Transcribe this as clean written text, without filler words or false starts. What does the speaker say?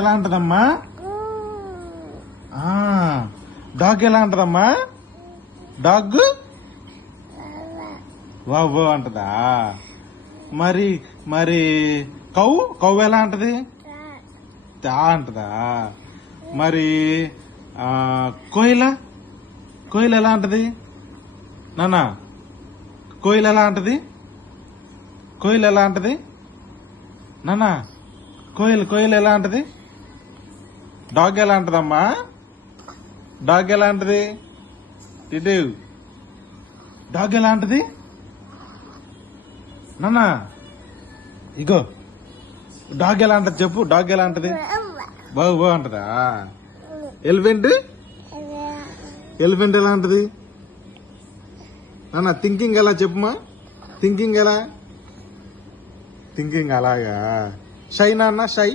ఎలా ఉంటదమ్మా? డాగ్ ఎలా ఉంటదమ్మా? Dog wow అంటదా? మరి మరి కౌ ఎలా అంటది? తా అంటదా? మరి కోయిల ఎలా అంటది నాన్న? కోయిల ఎలా అంటది? కోయిల ఎలా అంటది నాన్న? కోయిల ఎలా అంటది? డాగ్ ఎలా అంటదమ్మా? డాగ్ ఎలా అంటది? ఇటు డాగ్ ఎలా అంటది నాన్న? ఇగో డాగ్ ఎలా అంటది చెప్పు. డాగ్ ఎలా అంటది? బాగు అంటదా? ఎలిఫెంట్ ఎలా అంటది నాన్న? థింకింగ్ ఎలా చెప్పుమా? థింకింగ్ ఎలా? థింకింగ్ అలాగా. షై నాన్న షై